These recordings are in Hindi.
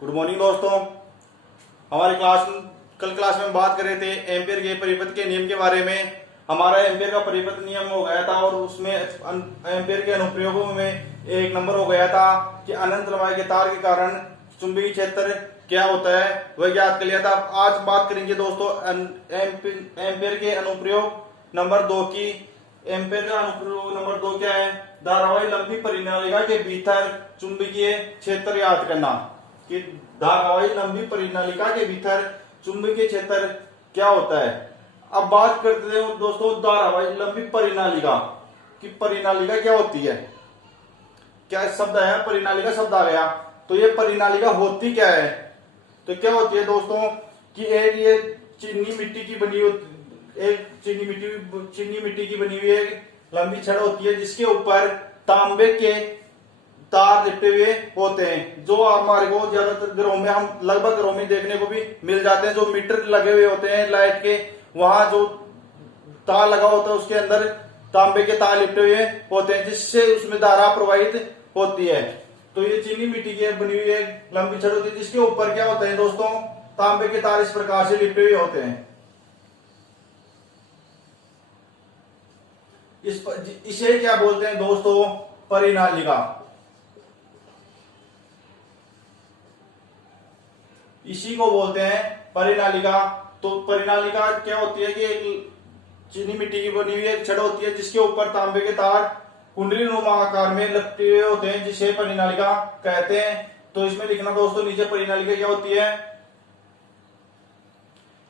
गुड मॉर्निंग दोस्तों। हमारे कल क्लास में बात कर रहे थे एम्पियर के परिपथ के नियम के बारे में। हमारा एम्पियर का परिपथ नियम हो गया था और उसमें एम्पियर के अनुप्रयोगों में एक नंबर हो गया था कि अनंत लंबाई के तार के कारण चुंबकीय क्षेत्र क्या होता है वह ज्ञात कर लिया था। आज बात करेंगे दोस्तों एम्पियर के अनुप्रयोग नंबर 2 की। एम्पियर का अनुप्रयोग नंबर 2 क्या है? धारावाही लंबी परिनालिका के भीतर चुंबकीय क्षेत्र ज्ञात करना। कि धारावाही लंबी परिनालिका के भीतर चुंबकीय क्षेत्र क्या होता है। अब बात करते हैं दोस्तों धारावाही लंबी परिनालिका की। परिनालिका क्या होती है? क्या शब्द है? परिनालिका शब्द आ गया तो ये परिनालिका होती क्या है? तो क्या होती है दोस्तों कि एक ये चीनी मिट्टी की बनी एक चीनी मिट्टी की बनी हुई एक लंबी छड़ होती है जिसके ऊपर तांबे के तार लिपटे हुए होते हैं, जो हमारे को ज्यादातर घरों में हम लगभग घरों में देखने को भी मिल जाते हैं। जो मीटर लगे हुए होते हैं लाइट के, वहां जो तार लगा होता है उसके अंदर तांबे के तार लिपटे हुए होते हैं जिससे उसमें धारा प्रवाहित होती है। तो ये चीनी मिट्टी की बनी हुई एक लंबी छड़ होती है जिसके ऊपर क्या होता है दोस्तों? तांबे के तार इस प्रकार से लिपटे हुए होते हैं। इसे क्या बोलते हैं दोस्तों? परिनालिका। इसी को बोलते हैं परिनालिका। तो परिनालिका क्या होती है कि एक चीनी मिट्टी की बनी हुई एक छड़ होती है जिसके ऊपर तांबे के तार कुंडली नुमा आकार में लपटे हुए होते हैं जिसे परिनालिका कहते हैं। तो इसमें लिखना दोस्तों नीचे परिनालिका क्या होती है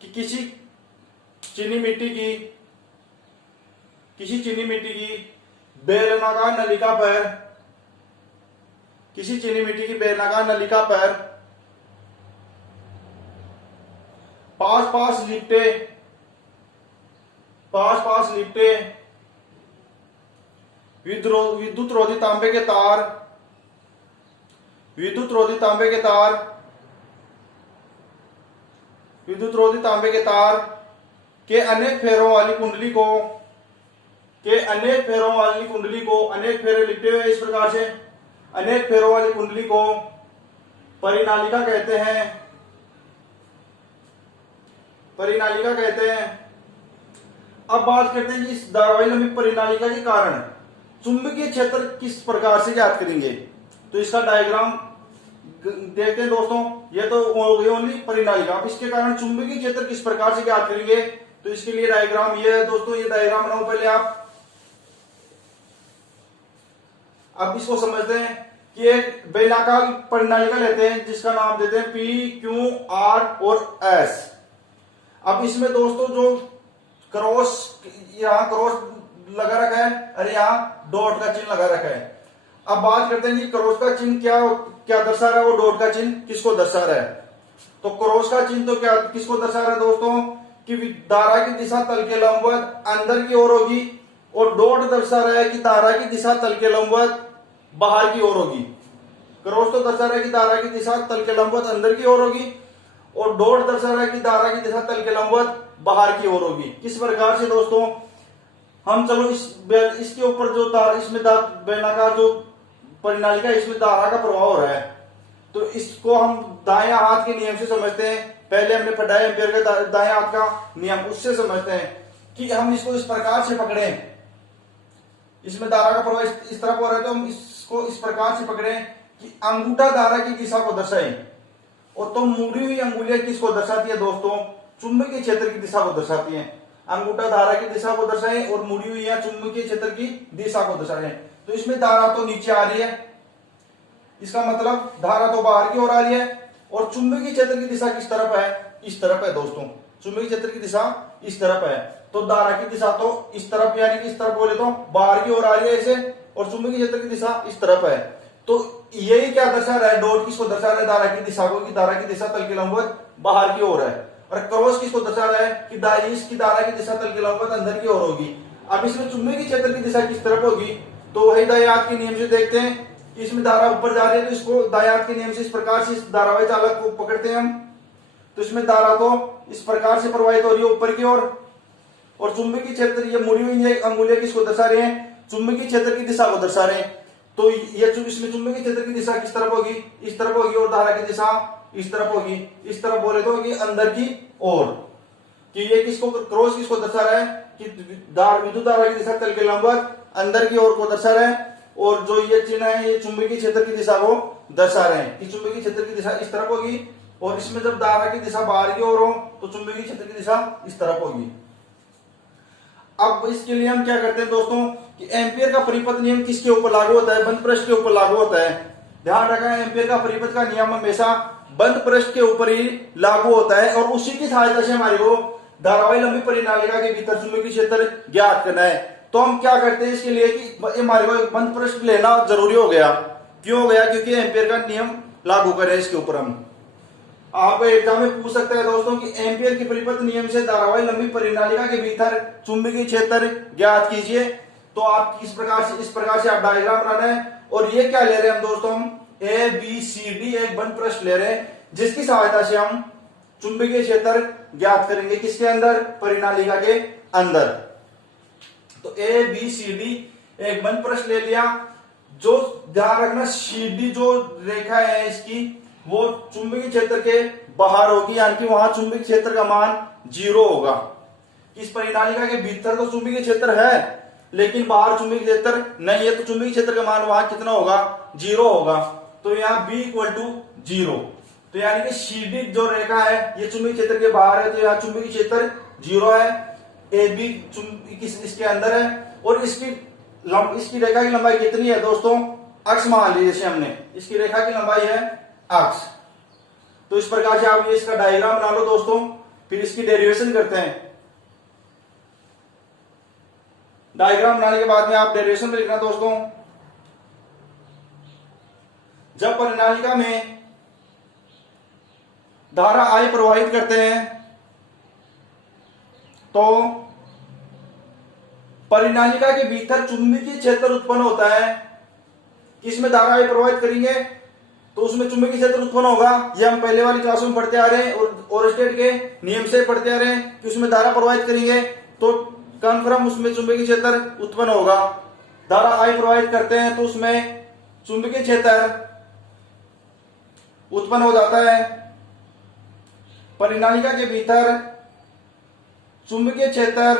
कि किसी चीनी मिट्टी की बेलनाकार नलिका पर पास पास लिपटे विद्युत रोधी तांबे के तार के अनेक फेरों वाली कुंडली को अनेक फेरे लिपटे हुए इस प्रकार से अनेक फेरों वाली कुंडली को परिनालिका कहते हैं। अब बात करते हैं कि इस धारावाही लंबी परिनालिका के कारण चुंबकीय क्षेत्र किस प्रकार से ज्ञात करेंगे। तो इसका डायग्राम देखते हैं दोस्तों। ये तो ओनली परिनालिका। अब इसके कारण चुंबकीय क्षेत्र किस प्रकार से ज्ञात करेंगे तो इसके लिए डायग्राम ये है दोस्तों। ये डायग्राम बनाओ पहले आप। अब इसको समझते हैं कि एक बेलनाकार परिनालिका लेते हैं जिसका नाम देते हैं P, Q, R और S। अब इसमें दोस्तों जो यहाँ क्रॉस लगा रखा है और यहाँ डॉट का चिन्ह लगा रखा है। अब बात करते हैं कि क्रॉस का चिन्ह क्या दर्शा रहा है, वो डॉट का चिन्ह किसको दर्शा रहा है। तो क्रॉस का चिन्ह तो क्या किसको दर्शा रहा है दोस्तों कि धारा की दिशा तल के लंबवत अंदर की ओर होगी और डॉट दर्शा रहा है कि धारा की दिशा तल के लंबवत बाहर की ओर होगी। क्रॉस तो दर्शा रहा है कि धारा की दिशा तल के लंबवत अंदर की ओर होगी और डॉट दर्शा रहा है कि धारा की दिशा तल के लंबवत बाहर की ओर होगी। किस प्रकार से दोस्तों? हम चलो इसके ऊपर जो तार इसमें बेलनाकार जो परिनालिका इसमें धारा का प्रभाव हो रहा है तो इसको हम दाएं हाथ के नियम से समझते हैं। पहले हमने पढ़ा एम्पियर का दाएं हाथ का नियम, उससे समझते हैं कि हम इसको इस प्रकार से पकड़े। इसमें धारा का प्रभाव इस तरफ हो रहा है तो हम इसको इस प्रकार से पकड़े कि अंगूठा धारा की दिशा को दर्शाए। और तो मुड़ी हुई अंगुलियां किसको दर्शाती है दोस्तों? चुंबकीय क्षेत्र की दिशा को दर्शाती हैं। अंगूठा धारा की दिशा को दर्शाए और मुड़ी हुई या चुंबकीय क्षेत्र की दिशा को दर्शाए। तो इसमें धारा तो नीचे आ रही है, इसका मतलब धारा तो बाहर की ओर आ रही है। और चुंबकीय क्षेत्र की दिशा किस तरफ है? इस तरफ है दोस्तों। चुंबकीय क्षेत्र की दिशा इस तरफ है तो धारा की दिशा तो इस तरफ यानी कि इस तरफ बोले तो बाहर की ओर आ रही है ऐसे, और चुंबकीय क्षेत्र की दिशा इस तरफ है। तो यही क्या दर्शा रहा है? डॉट किसको दर्शा रहा है? धारा की दिशा को, कि धारा की दिशा तल के लंबवत बाहर की ओर है। और क्रॉस किसको दर्शा रहा है कि इसकी धारा की दिशा तल के लंबवत अंदर की ओर होगी। अब इसमें चुंबकीय क्षेत्र की दिशा किस तरफ होगी तो वही दाएं हाथ के नियम से देखते हैं कि इसमें धारा ऊपर जा रही है तो इसको दाएं हाथ के नियम से इस प्रकार से इस धारावाही चालक को पकड़ते हैं हम। तो इसमें धारा तो इस प्रकार से प्रवाहित हो रही है ऊपर की ओर और चुंबकीय क्षेत्र ये मुड़ी हुई अंगुलियां किसको दर्शा रहे हैं? चुंबकीय क्षेत्र की दिशा को दर्शा रहे हैं। तो ये इसमें चुंबकीय क्षेत्र की दिशा किस तरफ होगी? इस तरफ होगी और धारा की दिशा इस तरफ होगी, इस तरफ बोले तो होगी अंदर की ओर। कि ये किसको क्रॉस किसको दर्शा रहा है कि विद्युत धारा की दिशा तल के लंबवत अंदर की ओर को दर्शा रहा है, और जो ये चिन्ह है ये चुंबकीय क्षेत्र की दिशा को दर्शा रहे हैं कि चुंबकीय क्षेत्र की दिशा इस तरफ होगी, और इसमें जब धारा की दिशा बाहर की ओर हो तो चुंबकीय क्षेत्र की दिशा इस तरफ होगी। अब इसके लिए हम क्या करते हैं दोस्तों कि एम्पियर का परिपथ नियम किसके ऊपर लागू होता है, बंद पृष्ठ के ऊपर लागू होता है। ध्यान रखना, एम्पियर का परिपथ का नियम हमेशा बंद पृष्ठ के ऊपर ही लागू होता है, और उसी की सहायता से हमारे को धारावाही लंबी परिनालिका के भीतर चुंबकीय क्षेत्र ज्ञात करना है। तो हम क्या करते हैं इसके लिए कि हमारे को एक बंद पृष्ठ लेना जरूरी हो गया। क्यों हो गया? क्योंकि एम्पियर का नियम लागू करें इसके ऊपर हम। आपको एग्जाम में पूछ सकता है दोस्तों कि एम्पियर के परिपथ नियम से धारावाही लंबी परिनालिका के भीतर चुंबकीय क्षेत्र ज्ञात कीजिए। तो आप इस प्रकार से आप डायग्राम बनाना है, और ये क्या ले रहे हैं हम दोस्तों, हम ए बी सी डी एक बंद पृष्ठ ले रहे हैं, जिसकी सहायता से हम चुंबकीय क्षेत्र ज्ञात करेंगे किसके अंदर, परिनालिका के अंदर। तो ए बी सी डी एक बंद पृष्ठ ले लिया। जो ध्यान रखना, सी डी जो रेखा है इसकी वो चुंबकीय क्षेत्र के बाहर होगी, यानी कि वहां चुंबकीय क्षेत्र का मान 0 होगा। इस परिनालिका के भीतर तो चुंबकीय क्षेत्र है लेकिन बाहर चुंबकीय क्षेत्र नहीं है, तो चुंबकीय क्षेत्र का मान वहां कितना होगा, 0 होगा। तो यहाँ B = 0। तो यानी कि CD जो रेखा है ये चुंबकीय क्षेत्र के बाहर है, तो यहाँ चुंबकीय क्षेत्र 0 है। AB इसके अंदर है, और इसकी रेखा की लंबाई कितनी है दोस्तों, अक्ष मान लीजिए जैसे हमने, इसकी रेखा की लंबाई है अक्ष। तो इस प्रकार से आप ये इसका डायग्राम बना लो दोस्तों, फिर इसकी डेरिवेशन करते हैं। डायग्राम बनाने के बाद में आप डेरिवेशन में लिखना दोस्तों। जब परिनालिका में धारा I प्रवाहित करते हैं तो परिनालिका के भीतर चुंबकीय क्षेत्र उत्पन्न होता है। इसमें धारा I प्रवाहित करेंगे तो उसमें चुंबकीय क्षेत्र उत्पन्न होगा। ये हम पहले वाली क्लास में पढ़ते आ रहे हैं, और स्टेट के नियम से पढ़ते आ रहे हैं कि उसमें धारा प्रवाहित करेंगे तो कन्फर्म उसमें चुंबकीय क्षेत्र उत्पन्न होगा। धारा I प्रवाहित करते हैं तो उसमें चुंबकीय क्षेत्र उत्पन्न हो जाता है। परिनालिका के भीतर चुंबकीय क्षेत्र,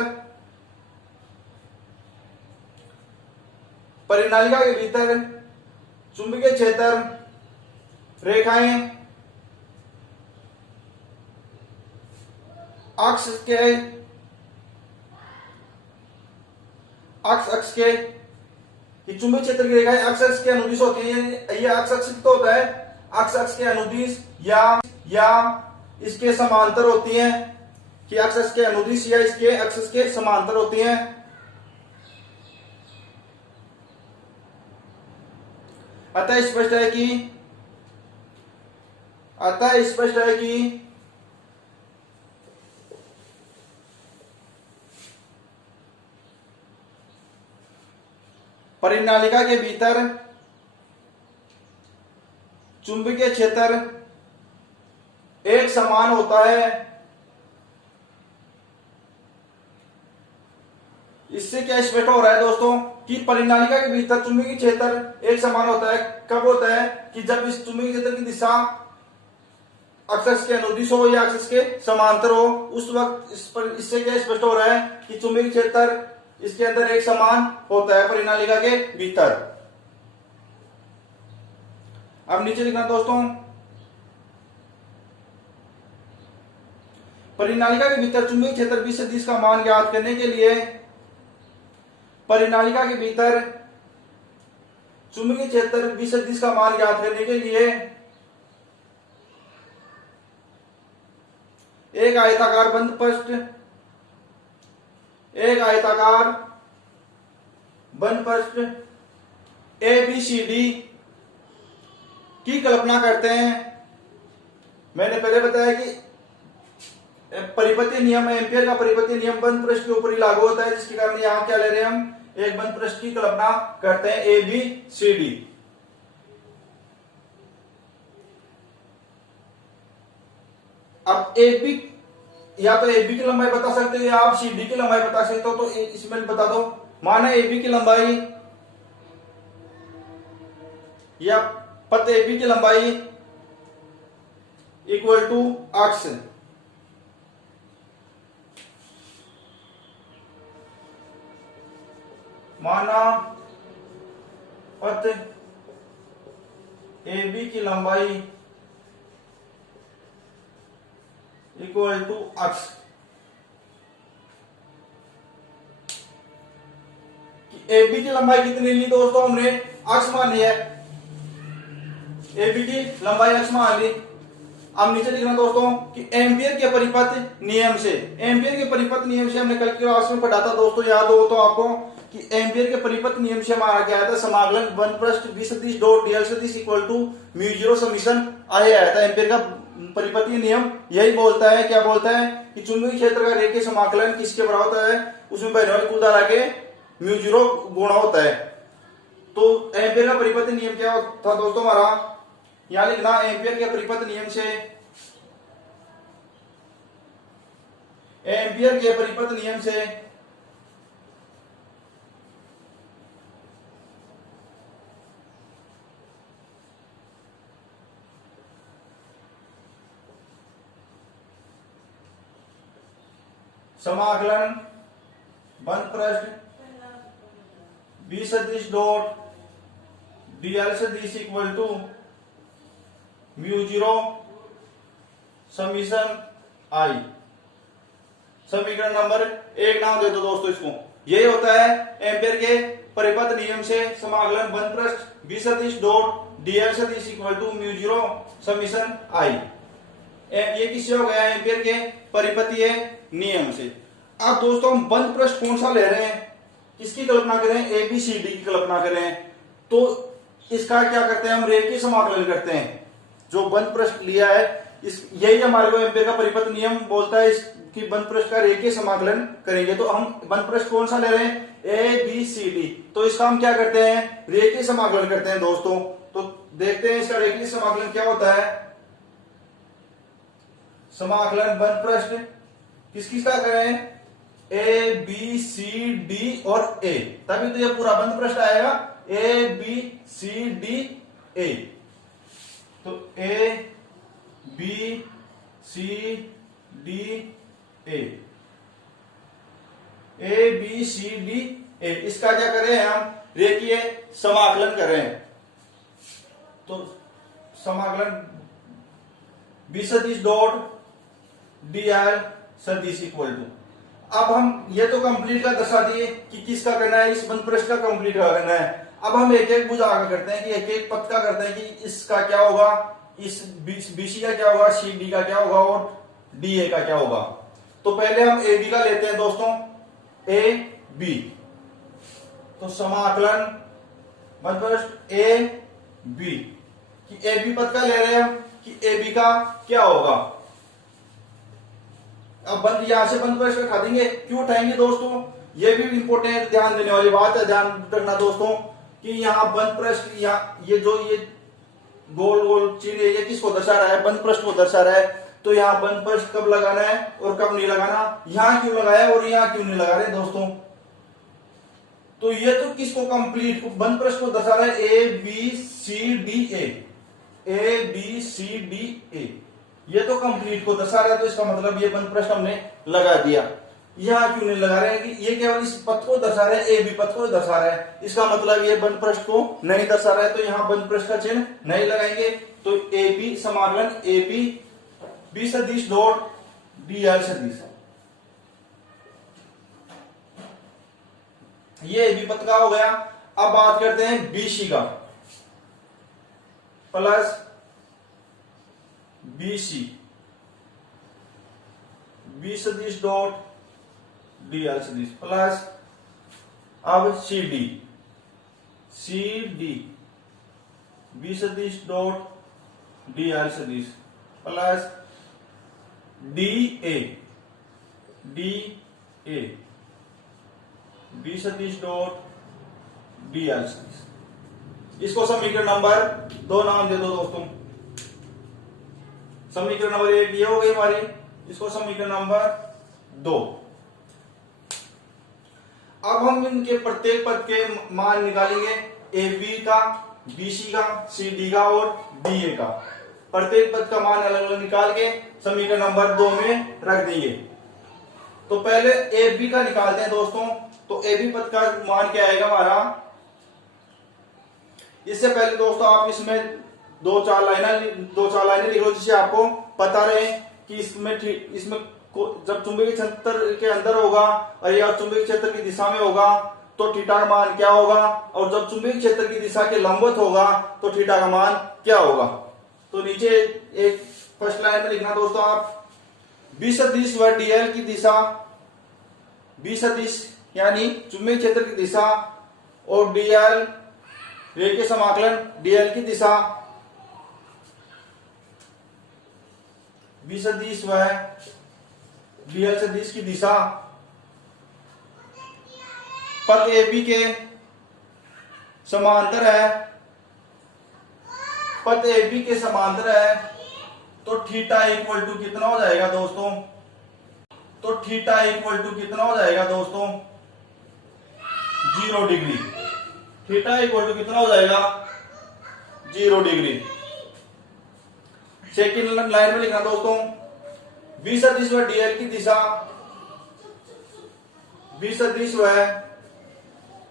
परिनालिका के भीतर चुंबकीय क्षेत्र रेखाएं अक्ष के चुंबकीय क्षेत्र की रेखाएं अक्ष के अनुदिश होती है। ये अक्ष तो होता है, अक्ष के अनुदिश या इसके समांतर होती हैं, कि अक्ष के अनुदिश या इसके अक्ष के समांतर होती हैं। अतः स्पष्ट है कि परिनालिका के भीतर चुंबकीय क्षेत्र एक समान होता है। इससे क्या स्पष्ट हो रहा है दोस्तों कि परिनालिका के भीतर चुंबकीय क्षेत्र एक समान होता है। कब होता है? कि जब इस चुंबकीय क्षेत्र की दिशा अक्ष के अनुदिश हो या अक्ष के समांतर हो, उस वक्त इससे क्या स्पष्ट हो रहा है कि चुंबकीय क्षेत्र इसके अंदर एक समान होता है परिनालिका के भीतर। अब नीचे लिखना दोस्तों, परिनालिका के भीतर चुंबकीय क्षेत्र 20 से 30 का मान ज्ञात करने के लिए परिनालिका के भीतर चुंबकीय क्षेत्र 20 से 30 का मान ज्ञात करने के लिए एक आयताकार बंद पृष्ठ ABCD की कल्पना करते हैं। मैंने पहले बताया कि परिपथीय नियम, एम्पियर का परिपथीय नियम बंद पृष्ठ के ऊपर ही लागू होता है, जिसके कारण यहां क्या ले रहे हैं हम, एक बंद पृष्ठ की कल्पना करते हैं ABCD। अब AB या तो AB की लंबाई बता सकते हो या आप CD की लंबाई बता सकते हो। तो इसमें बता दो, माना AB की लंबाई या पथ AB की लंबाई इक्वल टू अक्ष, माना पथ AB की लंबाई इक्वल टू अक्ष। AB की लंबाई कितनी ली दोस्तों हमने, अक्ष मान लिया है, AB की लंबाई अक्ष मान ली। अब नीचे लिखना दोस्तों कि एम्पियर के परिपथ नियम से, एम्पियर के परिपथ नियम से हमने कल की क्लास में पढ़ा था दोस्तों, याद हो तो आपको कि एम्पियर के परिपथ नियम से हमारा क्या आया था, समाकलन 1 पृष्ठ v सदिश डॉट dl सदिश equal to mu zero summation आया था। एम्पियर का परिपथीय नियम यही बोलता है, क्या बोलता है कि चुंबकीय क्षेत्र का रेखीय समाकलन किसके बराबर होता है, उसमें बहने वाली कुल धारा के म्यू जीरो गुणा होता है। तो एम्पियर का परिपथीय नियम क्या था दोस्तों हमारा, यहां लिखना एम्पियर के परिपथ नियम से, एम्पियर के परिपथ नियम से समाकलन बंद पृष्ठ b सदिश डॉट dl सदिश equal to mu zero summation I. समीकरण नंबर 1 नाम दे दो दोस्तों इसको, यही होता है एम्पियर के परिपथ नियम से समाकलन बंद पृष्ठ b सदिश डॉट dl सदिश equal to mu zero summation I. ये किससे हो गया, एम्पियर के परिपथीय नियम से। अब दोस्तों हम बंद पृष्ठ कौन सा ले रहे हैं, किसकी कल्पना करें, ABCD की कल्पना करें, तो इसका क्या करते हैं हम, रेखीय समाकलन करते हैं। जो बंद पृष्ठ लिया है इस, यही हमारे को एम्पियर का परिपथ नियम बोलता है इसकी बंद पृष्ठ का रेखीय समाकलन करेंगे। तो हम बंद पृष्ठ कौन सा ले रहे हैं, ABCD, तो इसका हम क्या करते हैं, रेखीय समाकलन करते हैं दोस्तों। तो देखते हैं इसका रेखीय समाकलन क्या होता है। समाकलन बंद पृष्ठ किस किस का करें, ABCD और A, तभी तो ये पूरा बंद पृष्ठ आएगा, ABCD A। तो ABCD A, ABCD A, इसका क्या करें हम, रेखीय समाकलन करें। तो समाकलन b सदिश डॉट dl सदिश इक्वल टू, अब हम ये तो कंप्लीट का दर्शा दिए कि किसका करना है, इस बंद पृष्ठ का कंप्लीट का करना है। अब हम एक एक बुझ आगे करते हैं कि एक एक पथ का करते हैं कि इसका क्या होगा, इस BC का क्या होगा, CD का क्या होगा और DA का क्या होगा। तो पहले हम AB का लेते हैं दोस्तों, AB, तो समाकलन बंद पृष्ठ AB कि AB पथ का ले रहे हैं हम कि AB का क्या होगा। अब बंद यहां से बंद पृष्ठ उठा देंगे, क्यों उठाएंगे दोस्तों, ये भी इंपोर्टेंट ध्यान देने वाली बात है, ध्यान रखना दोस्तों कि यहाँ बंद पृष्ठ, यहाँ ये जो ये गोल गोल चिन्ह ये किसको दर्शा रहा है, बंद पृष्ठ को दर्शा रहा है। तो यहाँ बंद पृष्ठ कब लगाना है और कब नहीं लगाना, यहाँ क्यों लगाया और यहाँ क्यों नहीं लगा रहे दोस्तों। तो ये तो किसको कंप्लीट बंद पृष्ठ को दर्शा रहा है, ABCDA, ABCDA, ये तो कंप्लीट को दर्शा रहा है। तो इसका मतलब ये बंद पृष्ठ हमने लगा दिया। यहां क्यों नहीं लगा रहे हैं कि ये केवल इस पथ को दर्शा रहे हैं, AB पथ को दर्शा रहा है, इसका मतलब ये बंद पृष्ठ को नहीं दर्शा रहा है। तो यहां बंद पृष्ठ का चिन्ह नहीं लगाएंगे। तो AB समाकलन AB B सदिश डॉट dl सदिश, ये AB पथ का हो गया। अब बात करते हैं BC का, प्लस BC B सदिश डॉट dl सदिश प्लस अब CD B सदिश डॉट dl सदिश प्लस DA B सदिश डॉट dl सदिश। इसको समीकरण नंबर 2 नाम दे दो दोस्तों। समीकरण नंबर 1 ये हो गई हमारी, इसको समीकरण नंबर 2। अब हम इनके प्रत्येक पद के मान निकालेंगे, AB का, BC का, CD का और DA का। प्रत्येक पद का मान अलग अलग निकाल के समीकरण नंबर 2 में रख देंगे। तो पहले ए बी का निकालते हैं दोस्तों। तो ए बी पद का मान क्या आएगा हमारा। इससे पहले दोस्तों आप इसमें दो चार लाइनें लिख लो, जिससे आपको पता रहे कि इसमें जब चुंबकीय क्षेत्र के अंदर होगा और या चुंबकीय क्षेत्र की दिशा में होगा तो थीटा का मान क्या होगा, और जब चुंबकीय क्षेत्र की दिशा के लंबवत होगा तो थीटा का मान क्या होगा। तो नीचे एक फर्स्ट लाइन में लिखना दोस्तों आप, बी सदिश व डीएल की दिशा, बी सदिश यानी चुंबकीय क्षेत्र की दिशा और डीएल रेखीय समाकलन डीएल की दिशा, बी सदिश व डीएल सदिश की दिशा पथ ए बी के समांतर है, पथ ए बी के समांतर है। तो थीटा इक्वल टू कितना हो जाएगा दोस्तों, तो थीटा इक्वल टू कितना हो जाएगा दोस्तों, 0 डिग्री। थीटा इक्वल टू कितना हो जाएगा, 0 डिग्री। सेकेंड लाइन में लिखना दोस्तों, बी सदिश व डीएल की दिशा, बी सदिश व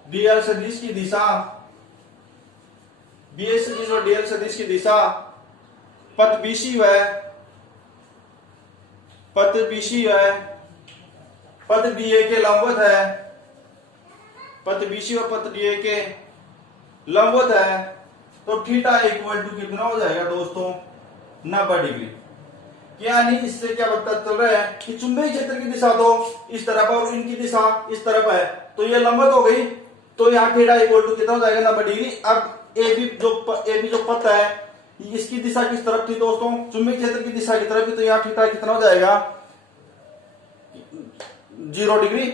डीएल सदिश की दिशा, बी सदिश व डीएल सदिश की दिशा पथ बीसी व पथ डीए के लंबवत है, पथ बीसी व पथ डीए के लंबवत है। तो थीटा इक्वल टू कितना हो जाएगा दोस्तों, 90 डिग्री। यानी इससे क्या पता चल रहा है कि चुंबकीय क्षेत्र की दिशा तो इस तरफ और इनकी दिशा इस तरफ है, तो ये लंबवत हो गई। तो यहाँ थीटा इक्वल टू कितना हो जाएगा, 90 डिग्री। अब ए बी जो पथ है इसकी दिशा किस तरफ थी दोस्तों, चुंबकीय क्षेत्र की दिशा की तरफ थी, तो यहाँ थीटा कितना हो जाएगा, 0 डिग्री।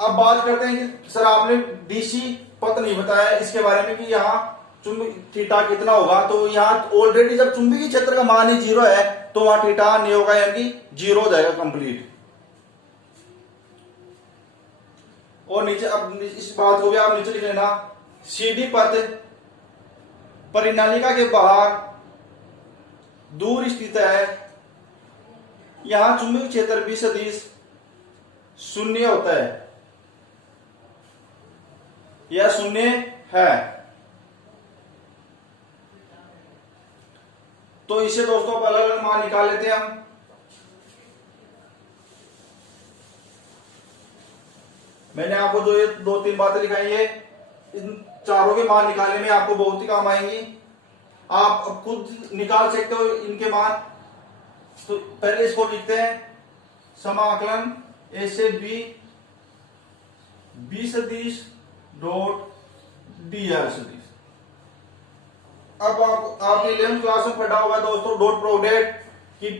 अब बात करते हैं कि सर आपने डीसी पथ नहीं बताया इसके बारे में कि यहाँ थीटा कितना होगा। तो यहाँ ऑलरेडी जब चुंबकीय क्षेत्र का मान ही 0 है तो वहां थीटा नहीं होगा, यानी 0 हो जाएगा कंप्लीट। और नीचे अब इस बात को भी आप नीचे लिख लेना, सीडी पथ परिनालिका के बाहर दूर स्थित है, यहां चुंबकीय क्षेत्र बी सदिश 0 होता है या 0 है। तो इसे दोस्तों अलग अलग मान निकाल लेते हैं हम। मैंने आपको जो ये 2-3 बातें लिखाई है, इन चारों के मान निकालने में आपको बहुत ही काम आएंगी। आप खुद निकाल सकते हो इनके मान। तो पहले इसको लिखते हैं, समाकलन ए से बी सदिश डॉट डीएल सदिश। अब आपने 11th क्लास में पढ़ा होगा दोस्तों डॉट प्रोडक्ट कि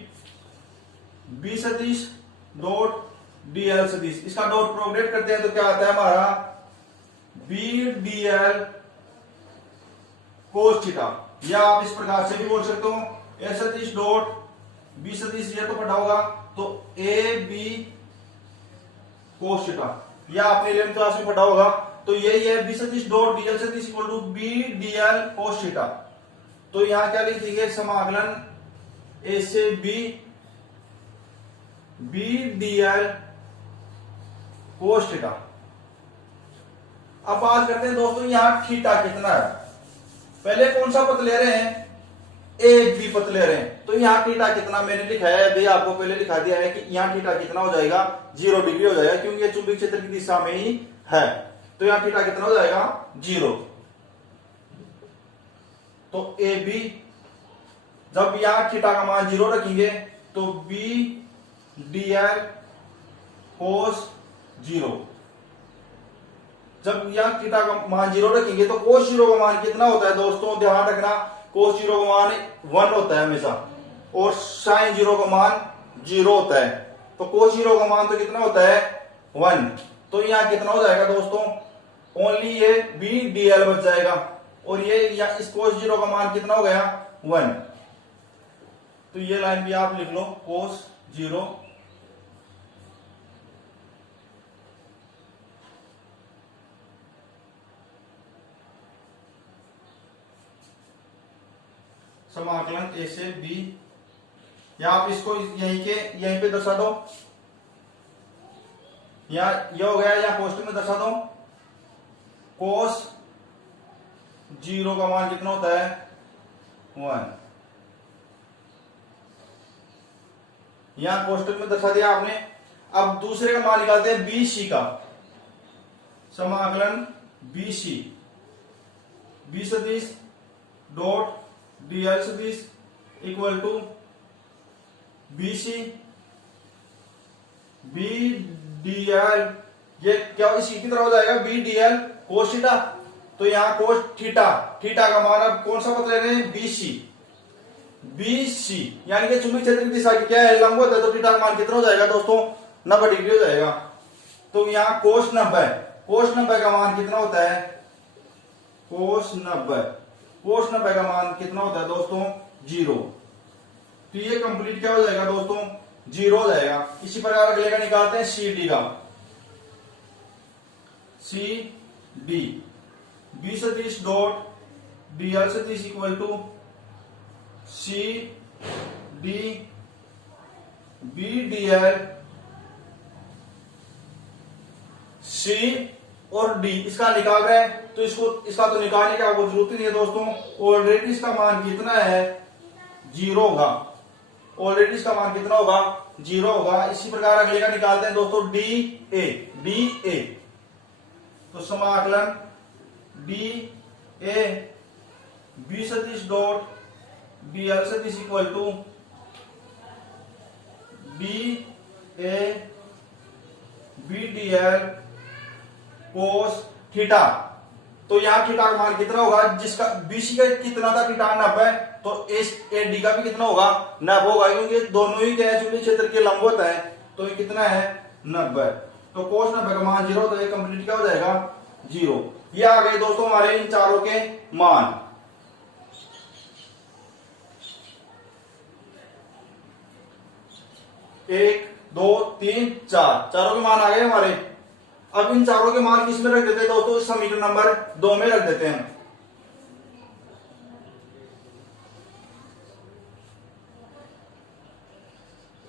बी सदिश डॉट डीएल सदिश, इसका डॉट प्रोडक्ट करते हैं तो क्या आता है हमारा, बी डीएल कोस थीटा। या आप इस प्रकार से भी बोल सकते हो, ए सदिश डॉट बी सदिश, ये तो पढ़ा होगा, तो ए बी कोस थीटा, या आपने 11th क्लास में पढ़ा होगा। तो यही है बी सदिश डॉट डीएल सदिश equal to B DL cos theta. तो यहां क्या लिख देंगे, समाकलन ए से बी डीएल कोस थीटा। अब बात करते हैं दोस्तों यहां थीटा कितना है। पहले कौन सा पथ ले रहे हैं, ए बी पथ ले रहे हैं। तो यहां थीटा कितना मैंने लिखा है, अभी आपको पहले लिखा दिया है कि यहां थीटा कितना हो जाएगा, 0 डिग्री हो जाएगा, क्योंकि ये चुंबकीय क्षेत्र की दिशा में ही है। तो यहां थीटा कितना हो जाएगा, 0। तो ए बी, जब यहां थीटा का मान 0 रखेंगे तो बी डीएल कोस 0। जब यहां थीटा का मान 0 रखेंगे तो कोस 0 का मान कितना होता है दोस्तों, ध्यान रखना, कोस 0 का मान 1 होता है हमेशा, और साइन 0 का मान 0 होता है। तो कोस 0 का मान तो कितना होता है, 1। तो यहां कितना हो जाएगा दोस्तों, ओनली ये बी डीएल बच जाएगा, और ये इस कोस 0 का मान कितना हो गया, 1। तो ये लाइन भी आप लिख लो, कोस 0 . समाकलन ए से बी, या आप इसको यहीं पे दर्शा दो, या ये हो गया, या कोष्टक में दर्शा दो। कोस 0 का मान कितना होता है 1, यहां कोष्टक में दर्शा दिया आपने। अब दूसरे का मान निकालते हैं बी सी का, समाकलन बी सी, बी सदिश डॉट डीएल सदिश equal to B C B dl, ये क्या इसी की तरह हो जाएगा बी डीएल कोस थीटा। तो यहां कोस थीटा, थीटा का मान अब कौन सा पता ले रहे हैं बी सी, बी सी यानी कि चुंबकीय क्षेत्र की दिशा क्या है लंबवत है, तो थीटा का मान कितना हो जाएगा दोस्तों 90 डिग्री हो जाएगा। तो यहां कोस 90, कोस 90 का मान कितना होता है कोस 90 का मान कितना होता है दोस्तों 0। तो ये कंप्लीट क्या हो जाएगा दोस्तों 0 हो जाएगा। इसी प्रकार अगले का निकालते हैं सी डी का, सी डी, बी सदिश डॉट डीएल सदिश equal to C D B DL C और डी, इसका निकाल रहे हैं तो इसका तो निकालने की आपको जरूरत ही नहीं है दोस्तों, ऑलरेडी इसका मान कितना है 0 होगा, ऑलरेडी इसका मान कितना होगा 0 होगा। इसी प्रकार अगले का निकालते हैं दोस्तों डी ए, तो समाकलन डी ए बी सदिश डॉट डीएल सदिश equal to D A B DL cos theta. तो यहां थीटा का मान कितना होगा, जिसका बीसी का कितना था थीटा 90, तो ए डी का भी कितना होगा 90 होगा, क्योंकि दोनों ही क्या है चुंबकीय क्षेत्र के लंबवत है। तो ये कितना है 90, तो कोस 90 का मान 0, तो ये कंप्लीट क्या हो जाएगा 0। ये आ गए दोस्तों हमारे इन चारों के मान। 1 2 3 4 चारों के मान आ गए हमारे। अब इन चारों के मान किस में रख देते हैं दोस्तों, समीकरण नंबर 2 में रख देते हैं।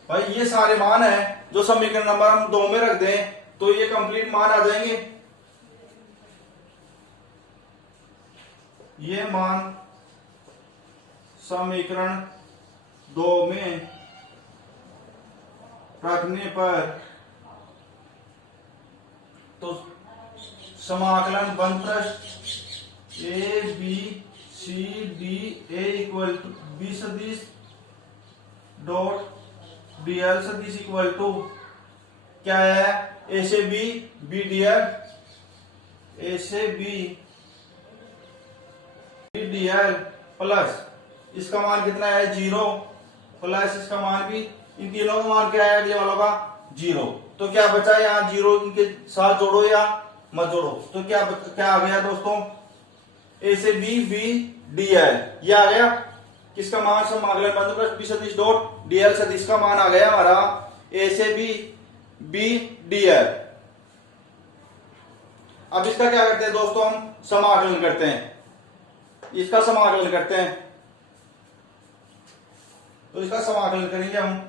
भाई ये सारे मान हैं जो समीकरण नंबर हम 2 में रख दें तो ये कंप्लीट मान आ जाएंगे। ये मान समीकरण 2 में रखने पर तो समाकलन बनपृष्ठ A B C D A equal to B सदिश डॉट डीएल सदिश इक्वल टू क्या है ए से बी बी डीएल, ए से बी डीएल प्लस इसका मान कितना है 0 प्लस इसका मान भी, इन तीनों का मान क्या है ये वालों का 0। तो क्या बचा यहाँ 0 इनके साथ जोड़ो या मत जोड़ो, तो क्या आ गया दोस्तों ए से बी बी डीएल, ये आ गया किसका मान समाकलन बंद बी सदिश डॉट डीएल सदिश का मान आ गया हमारा ए से बी बी डीएल। अब इसका क्या करते हैं दोस्तों हम समाकलन करते हैं, इसका समाकलन करते हैं। तो इसका समाकलन करेंगे हम,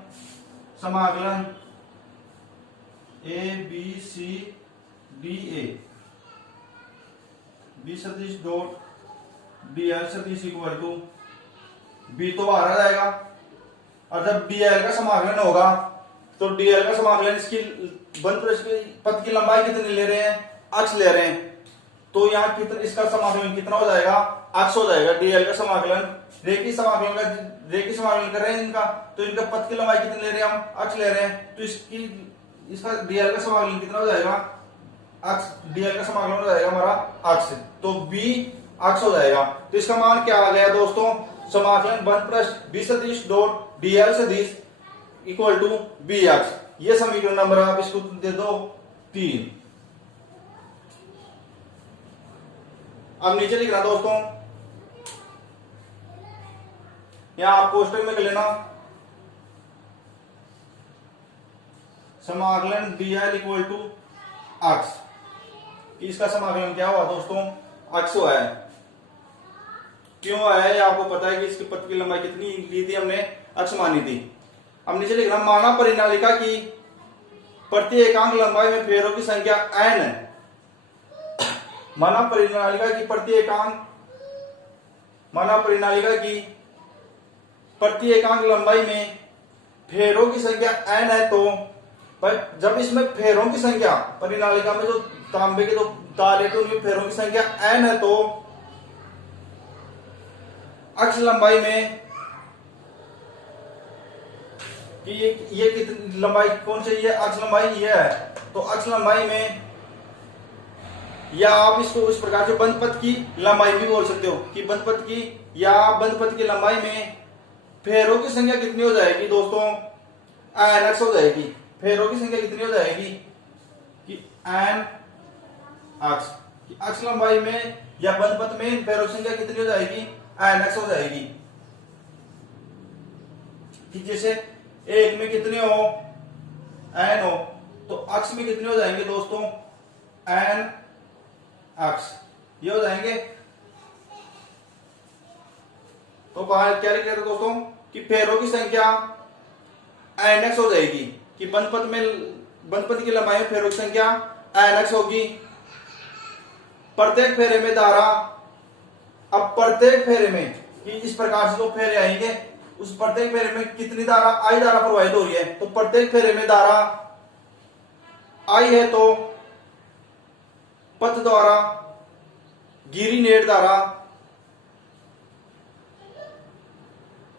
समाकलन A B C D A B सदिश डॉट डीएल सदिश इक्वल टू बी तो बाहर आ जाएगा, और जब डीएल का समाकलन होगा तो डीएल का समाकलन इसकी पथ की लंबाई कितनी ले रहे हैं अक्ष ले रहे हैं, तो यहाँ कितना इसका समाकलन कितना हो जाएगा अक्ष हो जाएगा। डीएल का समाकलन रेखीय समाकलन कर रहे हैं इनका, तो इनका पथ की लंबाई कितनी ले रहे हैं हम अक्ष ले रहे हैं, तो इसका डीएल का समाकलन कितना हो जाएगा अक्ष, डीएल का समाकलन हो जाएगा हमारा अक्ष, तो बी अक्ष हो जाएगा। तो इसका मान क्या आ गया दोस्तों, समाकलन बनपृष्ठ बी सदिश डॉट डीएल सदिश इक्वल टू बी अक्ष। ये समीकरण नंबर आप इसको दे दो 3। अब नीचे लिखना दोस्तों, यहां आप कोष्टक में कर लेना समाकलन डीएल इक्वल टू अक्ष। इसका समाकलन क्या हुआ दोस्तों अक्ष हुआ है। क्यों आया है आपको पता है कि इसके पथ की लंबाई कितनी ली थी हमने, अक्ष मानी थी। अब नीचे लिखना माना परिनालिका की प्रति एकांक लंबाई में फेरों की संख्या n है। माना परिनालिका की प्रति एकांक लंबाई में फेरों की संख्या n है, तो पर जब इसमें फेरों की संख्या परिनालिका में जो तांबे के जो तार है तो उनमें फेरों की संख्या n है, तो अक्ष लंबाई में कि ये कितनी लंबाई कौन सी, ये अक्ष लंबाई ये है, तो अक्ष लंबाई में, या आप इसको इस प्रकार से बंद पथ की लंबाई भी बोल सकते हो कि बंद पथ की या बंद पथ की लंबाई में फेरों की संख्या कितनी हो जाएगी दोस्तों, n x हो जाएगी। फेरों की संख्या कितनी हो जाएगी कि n x, अक्ष लंबाई में या बंद पथ में फेरों की संख्या कितनी हो जाएगी, n x हो जाएगी। कि जैसे एक में कितने हो, n हो, तो अक्ष में कितने हो जाएंगे दोस्तों, n x, ये हो जाएंगे। तो बाहर क्या लिख रहे थे दोस्तों कि फेरों की संख्या n x हो जाएगी, कि बंद पथ की लंबाई में फेरों की संख्या n x होगी। प्रत्येक फेरे में धारा, अब प्रत्येक फेरे में कि इस प्रकार से तो फेरे आएंगे, उस प्रत्येक फेरे में कितनी धारा, आई धारा प्रवाहित हो रही है, तो प्रत्येक फेरे में धारा आई है, तो पथ द्वारा गिरी नेट धारा,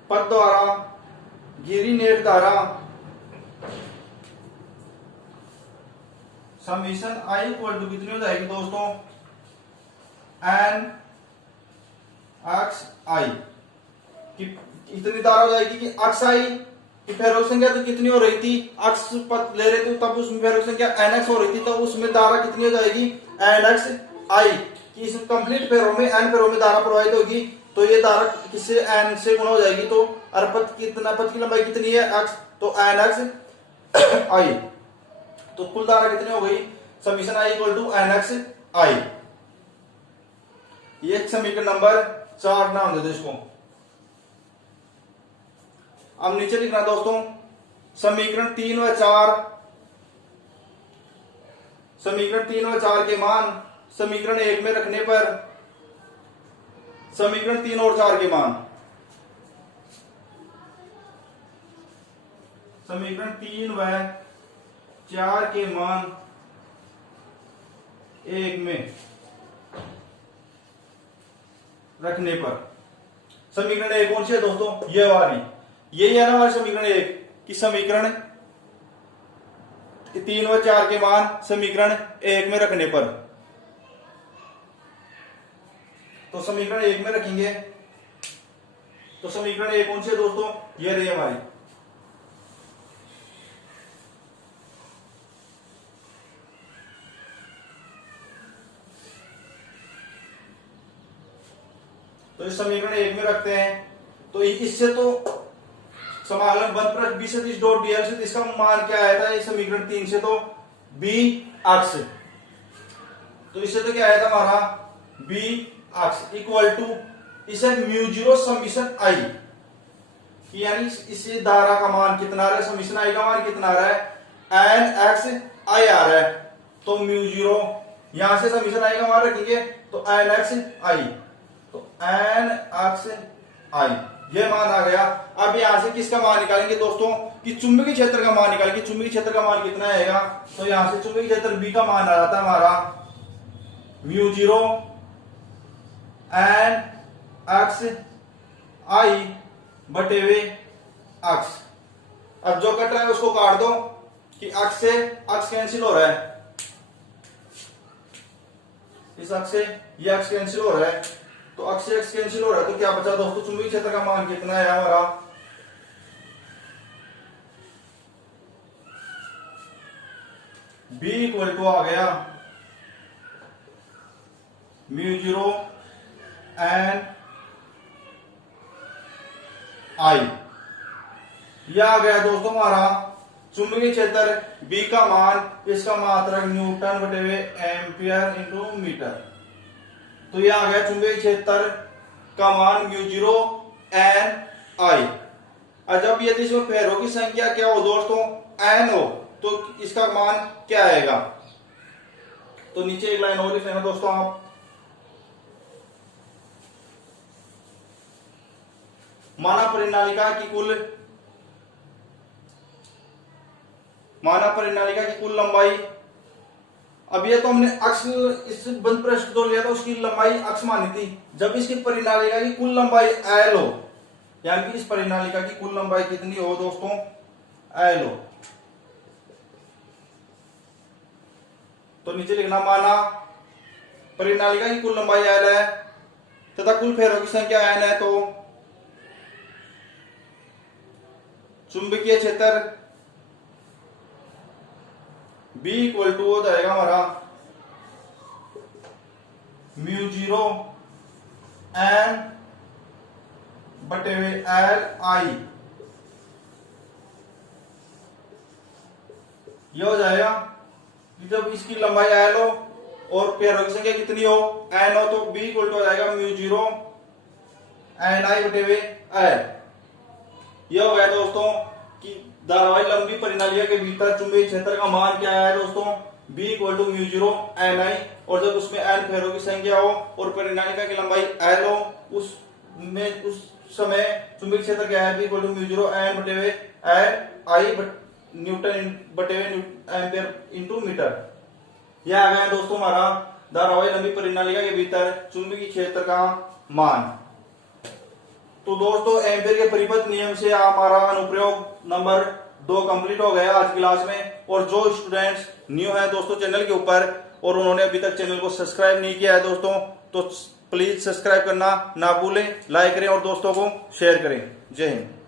पथ द्वारा गिरी नेट धारा समीशन आई इक्वल टू कितनी हो जाएगी दोस्तों, n x i, कि इतनी धारा हो जाएगी कि अक्ष आई की फेरों की संख्या तो कितनी हो रही थी, अक्ष पथ ले रहे थे तब उसमें फेरों की संख्या n x हो रही थी, तो उसमें धारा कितनी हो जाएगी, n x i, कि इस कंप्लीट फेरों में n फेरों में धारा प्रवाहित होगी, तो ये धारा किससे n से गुणा हो जाएगी, तो पथ की लंबाई कितनी है x, तो n x i, तो कुल धारा कितनी हो गई, समीशन i इक्वल टू n x i। ये समीकरण नंबर 4 नाम दे दो इसको। अब नीचे लिखना दोस्तों समीकरण 3 व 4, समीकरण 3 व 4 के मान समीकरण 1 में रखने पर समीकरण 3 और 4 के मान, समीकरण 3 व 4 के मान 1 में रखने पर, समीकरण 1 कौन सी है दोस्तों, ये वाली, यही है ना हमारे समीकरण 1 की समीकरण 3 व 4 के मान समीकरण 1 में रखने पर, तो समीकरण 1 में रखेंगे, तो समीकरण 1 कौन सी है दोस्तों, ये रही हमारी। तो इस समीकरण 1 में रखते हैं, तो इससे तो समाकलन 1 + b से डॉट dl से इसका मान क्या आया था, इस समीकरण 3 से तो b अक्ष, तो इससे तो क्या आया था हमारा b अक्ष इक्वल टू इसे μ0 समीशन i, यानी इस धारा का मान कितना आ रहा है, समीशन i का मान कितना आ रहा है, n x i आ रहा है, तो μ0 यहां से समीशन i का मान रखेंगे तो n x i, तो n x i ये मान आ गया। अब यहां से किसका मान निकालेंगे दोस्तों, कि चुंबकीय क्षेत्र का मान निकालेंगे, चुंबकीय क्षेत्र का मान कितना आएगा, तो यहां से चुंबकीय क्षेत्र B का मान आ रहा था हमारा μ0 n x i बटे वे अक्ष। अब जो कट रहा है उसको काट दो कि अक्ष से अक्ष कैंसिल हो रहा है, इस अक्ष से ये अक्ष कैंसिल हो रहा है, तो अक्ष से अक्ष कैंसिल हो रहा है, तो क्या बचा दोस्तों, चुंबकीय क्षेत्र का मान कितना है हमारा, B इक्वल टू आ गया μ0 n i, यह आ गया दोस्तों हमारा चुंबकीय क्षेत्र B का मान, इसका मात्रक न्यूटन बटे एम्पियर इंटू मीटर, तो यह आ गया चुंबकीय क्षेत्र का मान μ0 ni। और जब यदि इसमें फेरों की संख्या क्या हो दोस्तों, n हो, तो इसका मान क्या आएगा। तो नीचे एक लाइन और लिखना दोस्तों आप, माना परिनालिका की कुल लंबाई। अब ये तो हमने अक्ष, इस बंद पृष्ठ तो लिया था, उसकी लंबाई अक्ष मानी थी। जब इसकी परिनालिका की कुल लंबाई एल हो, यानी कि इस परिनालिका की कुल लंबाई कितनी हो दोस्तों, एल हो, तो नीचे लिखना माना परिनालिका की कुल लंबाई एल है तथा कुल फेरों की संख्या एन है, तो चुंबकीय क्षेत्र B इक्वल टू हो जाएगा हमारा μ0 n बटे एल आई। ये हो जाएगा कि जब इसकी लंबाई एल हो और फेरों की संख्या कितनी हो, एन हो, तो B इक्वल टू हो जाएगा μ0 n i बटे एल। यह हो गया दोस्तों कि धारावाही लंबी परिनालिका के भीतर चुंबकीय क्षेत्र का मान क्या है दोस्तों, B इक्वल टू μ0 ni। और जब उसमें n फेरों की संख्या हो और परिनालिका की लंबाई l हो, उस समय चुंबकीय क्षेत्र क्या है, B इक्वल टू μ0 n बटे एल आई न्यूटन बटे एम्पियर इंटू मीटर। यह आ गया दोस्तों हमारा धारावाही लंबी परिनालिका के भीतर चुंबकीय क्षेत्र का मान। तो दोस्तों एम्पियर के परिपथ नियम से हमारा अनुप्रयोग नंबर 2 कंप्लीट हो गया आज क्लास में। और जो स्टूडेंट्स न्यू है दोस्तों चैनल के ऊपर और उन्होंने अभी तक चैनल को सब्सक्राइब नहीं किया है दोस्तों, तो प्लीज सब्सक्राइब करना ना भूलें, लाइक करें और दोस्तों को शेयर करें। जय हिंद।